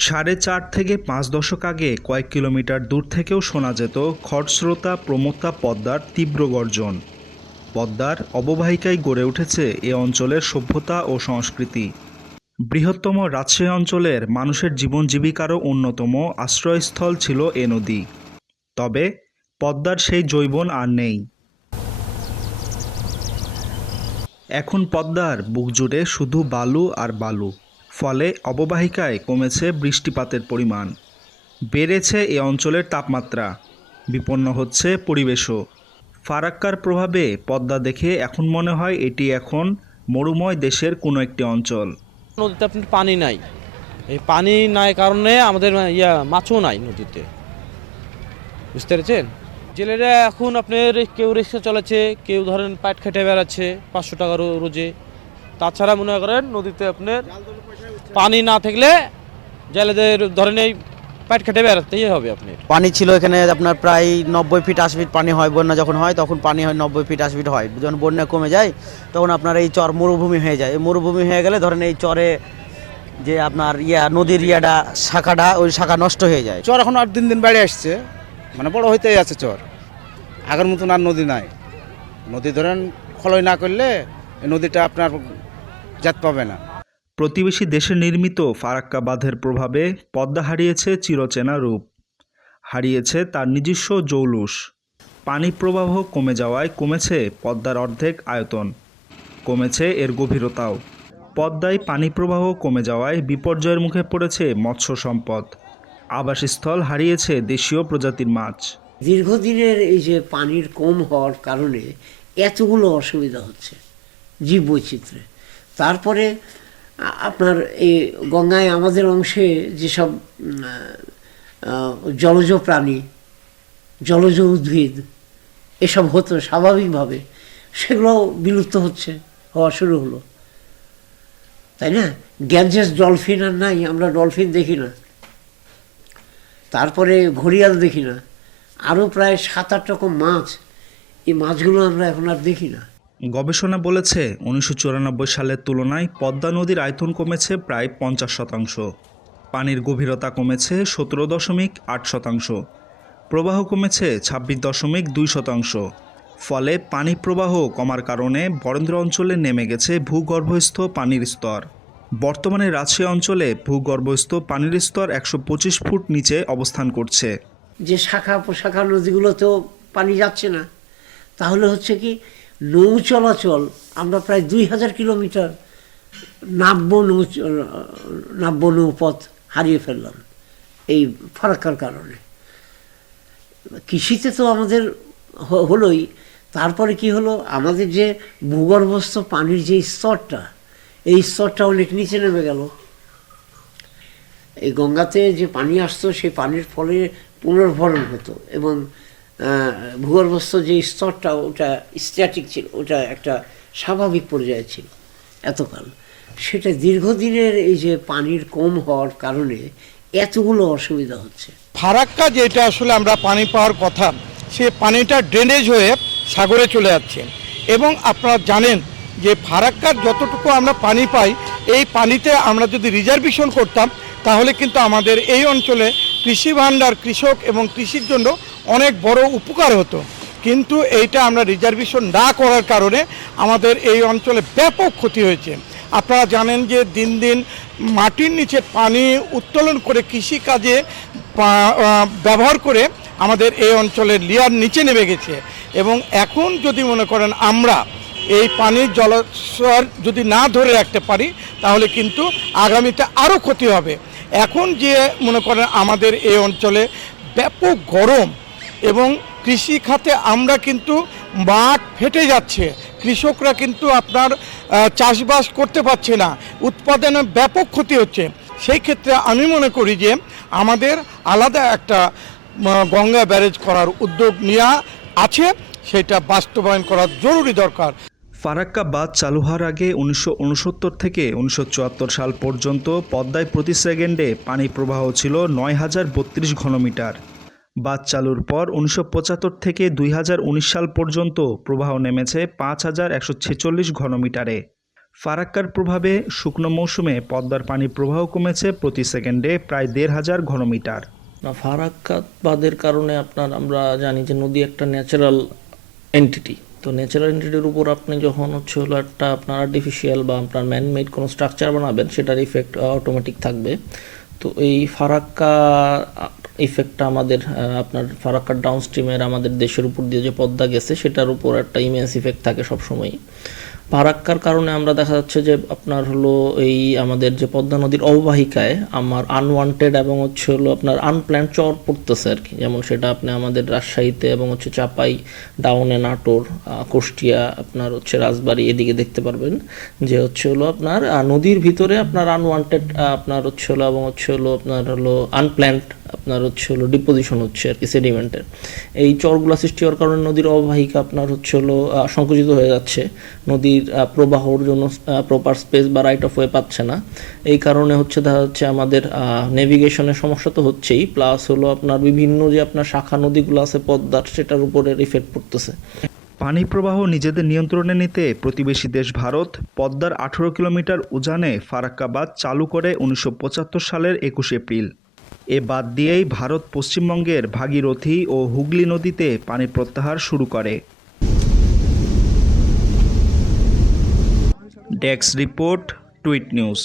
সাড়ে চার থেকে পাঁচ দশক আগে কয়েক কিলোমিটার দূর থেকেও শোনা যেত খড়স্রোতা প্রমত্তা পদ্মার তীব্র গর্জন। পদ্মার অববাহিকায় গড়ে উঠেছে এ অঞ্চলের সভ্যতা ও সংস্কৃতি। বৃহত্তম রাজশাহী অঞ্চলের মানুষের জীবন জীবিকারও অন্যতম আশ্রয়স্থল ছিল এ নদী। তবে পদ্মার সেই জৈবন আর নেই। এখন পদ্মার বুক জুড়ে শুধু বালু আর বালু। ফলে অববাহিকায় কমেছে বৃষ্টিপাতের পরিমাণ। বেড়েছে এ অঞ্চলের তাপমাত্রা। বিপন্ন হচ্ছে পরিবেশও। ফারাক্কার প্রভাবে পদ্মা দেখে এখন মনে হয় এটি এখন মরুময় দেশের কোনো একটি অঞ্চল। নদীতে আপনার পানি নাই। এই পানি নাই কারণে আমাদের ইয়া মাছও নাই নদীতে। বুঝতে পেরেছেন? জেলেরা এখন আপনার কেউ রিক্সা চলেছে কেউ ধরেন পাট খেটে বেড়াচ্ছে, পাঁচশো টাকা রো- রোজে। তাছাড়া মনে করেন নদীতে আপনার পানি না থাকলে জেলেদের ধরেন এই পাট খেটে বেড়াতেই হবে আপনি। পানি ছিল এখানে আপনার প্রায় নব্বই ফিট আশি ফিট পানি হয় বন্যা যখন হয় তখন পানি হয় নব্বই ফিট আশি ফিট হয়। যখন বন্যা কমে যায় তখন আপনার এই চর মরুভূমি হয়ে যায়। এই মরুভূমি হয়ে গেলে ধরেন এই চরে যে আপনার ইয়া নদীর ইয়াটা শাখাটা ওই শাখা নষ্ট হয়ে যায়। চর এখন আর দিন দিন বেড়ে আসছে। মানে বড় হইতেই আছে চর। আগের মতন আর নদী নাই। নদী ধরেন খলই না করলে এই নদীটা আপনার জাত পাবে না। প্রতিবেশী দেশে নির্মিত ফারাক্কা বাঁধের প্রভাবে পদ্মা হারিয়েছে চিরচেনা রূপ। হারিয়েছে তার নিজস্ব জৌলুস। পানি প্রবাহ কমে যাওয়ায় কমেছে পদ্মার অর্ধেক আয়তন। কমেছে এর গভীরতাও। পদ্মায় পানি প্রবাহ কমে যাওয়ায় বিপর্যয়ের মুখে পড়েছে মৎস্য সম্পদ। আবাসস্থল হারিয়েছে দেশীয় প্রজাতির মাছ। দীর্ঘদিনের এই যে পানির কম হওয়ার কারণে এতগুলো অসুবিধা হচ্ছে জীব বৈচিত্র্যে তারপরে আপনার এই গঙ্গায় আমাদের অংশে যেসব জলজ প্রাণী, জলজ উদ্ভিদ, এসব হতো স্বাভাবিকভাবে, সেগুলো বিলুপ্ত হচ্ছে, হওয়া শুরু হলো। তাই না? গ্যাঞ্জেস ডলফিন আর নাই, আমরা ডলফিন দেখি না। তারপরে ঘড়িয়াল দেখি না। আরও প্রায় সাত আট রকম মাছ, এই মাছগুলো আমরা এখন আর দেখি না। গবেষণা বলেছে, উনিশশো চুরানব্বই সালের তুলনায় পদ্মা নদীর আয়তন কমেছে প্রায় পঞ্চাশ শতাংশ। পানির গভীরতা কমেছে সতেরো দশমিক আট শতাংশ। প্রবাহ কমেছে ছাব্বিশ দশমিক দুই শতাংশ। ফলে পানি প্রবাহ কমার কারণে বরেন্দ্র অঞ্চলে নেমে গেছে ভূগর্ভস্থ পানির স্তর। বর্তমানে রাজশাহী অঞ্চলে ভূগর্ভস্থ পানির স্তর একশো পঁচিশ ফুট নিচে অবস্থান করছে। যে শাখা প্রশাখা নদীগুলোতেও পানি যাচ্ছে না। তাহলে হচ্ছে কি নৌ চলাচল, আমরা প্রায় দুই হাজার কিলোমিটার নাব্য নৌ নাব্য নৌপথ হারিয়ে ফেললাম এই ফারাক্কার কারণে। কৃষিতে তো আমাদের হলোই। তারপরে কি হলো? আমাদের যে ভূগর্ভস্থ পানির যে স্তরটা, এই স্তরটা অনেক নিচে নেমে গেল। এই গঙ্গাতে যে পানি আসতো, সেই পানির ফলে পুনর্ভরণ হতো এবং ভূগর্ভস্থ যে স্তরটা, ওটা স্ট্যাটিক ছিল, ওটা একটা স্বাভাবিক পর্যায়ে ছিল এতকাল। সেটা দীর্ঘদিনের এই যে পানির কম হওয়ার কারণে এতগুলো অসুবিধা হচ্ছে। ফারাক্কা যেটা আসলে আমরা পানি পাওয়ার কথা, সে পানিটা ড্রেনেজ হয়ে সাগরে চলে যাচ্ছে। এবং আপনারা জানেন যে ফারাক্কার যতটুকু আমরা পানি পাই, এই পানিতে আমরা যদি রিজার্ভেশন করতাম, তাহলে কিন্তু আমাদের এই অঞ্চলে কৃষি ভাণ্ডার, কৃষক এবং কৃষির জন্য অনেক বড় উপকার হতো। কিন্তু এইটা আমরা রিজার্ভেশন না করার কারণে আমাদের এই অঞ্চলে ব্যাপক ক্ষতি হয়েছে। আপনারা জানেন যে দিন দিন মাটির নিচে পানি উত্তোলন করে কৃষিকাজে ব্যবহার করে আমাদের এই অঞ্চলের লিয়ার নিচে নেমে গেছে। এবং এখন যদি মনে করেন আমরা এই পানির জলস্বর যদি না ধরে রাখতে পারি, তাহলে কিন্তু আগামীতে আরও ক্ষতি হবে। এখন যে মনে করেন আমাদের এই অঞ্চলে ব্যাপক গরম এবং কৃষি খাতে আমরা কিন্তু মাঠ ফেটে যাচ্ছে। কৃষকরা কিন্তু আপনার চাষবাস করতে পারছে না। উৎপাদনে ব্যাপক ক্ষতি হচ্ছে। সেই ক্ষেত্রে আমি মনে করি যে, আমাদের আলাদা একটা গঙ্গা ব্যারেজ করার উদ্যোগ নেওয়া আছে। সেটা বাস্তবায়ন করা জরুরি দরকার। ফারাক্কা বাঁধ চালু হওয়ার আগে উনিশশো উনসত্তর থেকে উনিশশো চুয়াত্তর সাল পর্যন্ত পদ্মায় প্রতি সেকেন্ডে পানি প্রবাহ ছিল নয় হাজার বত্রিশ ঘনমিটার। বাঁধ চালুর পর উনিশশো পঁচাত্তর থেকে দুই হাজার উনিশ সাল পর্যন্ত প্রবাহ নেমেছে পাঁচ হাজার একশো ছেচল্লিশ ঘনমিটারে। ফারাক্কার প্রভাবে শুকনো মৌসুমে পদ্মার পানির প্রবাহ কমেছে প্রতি সেকেন্ডে প্রায় দেড় হাজার ঘনমিটার। না ফারাক্কাত বাদের কারণে আপনার আমরা জানি যে নদী একটা ন্যাচারাল এন্টিটি তো ন্যাচারাল এন্টিটির উপর আপনি যখন হচ্ছে হলো একটা আপনার আর্টিফিশিয়াল বা আপনার ম্যানমেড কোনো স্ট্রাকচার বানাবেন, সেটার ইফেক্ট অটোমেটিক থাকবে। তো এই ফারাক্কা ইফেক্টটা আমাদের আপনার ফারাক্কার ডাউনস্ট্রিমের আমাদের দেশের উপর দিয়ে যে পদ্মা গেছে, সেটার উপর একটা ইমেন্স ইফেক্ট থাকে সবসময়ই। ফারাক্কার কারণে আমরা দেখা যাচ্ছে যে আপনার হলো এই আমাদের যে পদ্মা নদীর অববাহিকায় আমার আনওয়ান্টেড এবং হচ্ছে হলো আপনার আনপ্ল্যান চর পড়তেছে আর কি। যেমন সেটা আপনি আমাদের রাজশাহীতে এবং হচ্ছে চাপাই ডাউনে নাটোর কুষ্টিয়া, আপনার হচ্ছে রাজবাড়ি এদিকে দেখতে পারবেন যে হচ্ছে হলো আপনার নদীর ভিতরে আপনার আনওয়ান্টেড আপনার হচ্ছে হলো এবং হচ্ছে হলো আপনার হলো আনপ্ল্যান্ড আপনার হচ্ছে হলো ডিপোজিশন হচ্ছে আর কি সেডিমেন্টের এই চরগুলা সৃষ্টি হওয়ার কারণে নদীর অববাহিকা আপনার হচ্ছে হলো সংকুচিত হয়ে যাচ্ছে। নদীর প্রবাহর জন্য প্রপার স্পেস বা রাইট অফ ওয়ে পাচ্ছে না। এই কারণে হচ্ছে দেখা যাচ্ছে আমাদের নেভিগেশনের সমস্যা তো হচ্ছেই। প্লাস হলো আপনার বিভিন্ন যে আপনার শাখা নদীগুলো আছে, পদ্মার, সেটার উপরে ইফেক্ট পড়তেছে। পানি প্রবাহ নিজেদের নিয়ন্ত্রণে নিতে প্রতিবেশী দেশ ভারত পদ্মার আঠারো কিলোমিটার উজানে ফারাক্কাবাদ চালু করে উনিশশো পঁচাত্তর সালের একুশে এপ্রিল। এ বাদ দিয়েই ভারত পশ্চিমবঙ্গের ভাগীরথী ও হুগলি নদীতে পানি প্রত্যাহার শুরু করে। ডেক্স রিপোর্ট, টুইট নিউজ।